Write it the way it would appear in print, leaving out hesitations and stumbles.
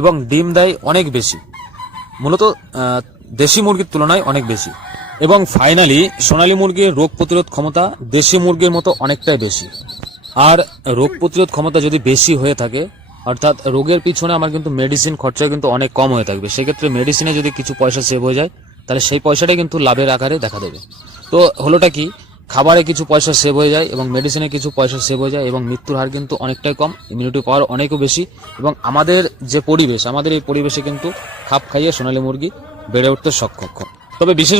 এবং ডিম দেয় অনেক বেশি, মূলত দেশি মুরগির তুলনায় অনেক বেশি। এবং ফাইনালি সোনালী মুরগির রোগ প্রতিরোধ ক্ষমতা দেশি মুরগির মতো অনেকটাই বেশি। আর রোগ প্রতিরোধ ক্ষমতা যদি বেশি হয়ে থাকে, অর্থাৎ রোগের পিছনে আমার কিন্তু মেডিসিন খরচা কিন্তু অনেক কম হয়ে থাকবে, সেক্ষেত্রে মেডিসিনে যদি কিছু পয়সা সেভ হয়ে যায় তাহলে সেই পয়সাটাই কিন্তু লাভের আকারে দেখা দেবে। তো হলোটা কি, খাবারে কিছু পয়সা সেভ হয়ে যায় এবং মেডিসিনে কিছু পয়সা সেভ হয়ে যায় এবং মৃত্যুর হার কিন্তু অনেকটাই কম, ইমিউনিটি পাওয়ার অনেকও বেশি। এবং আমাদের যে পরিবেশ, আমাদের এই পরিবেশে কিন্তু খাপ খাইয়ে সোনালী মুরগি বেড়ে উঠতে সক্ষম। তবে বিশেষ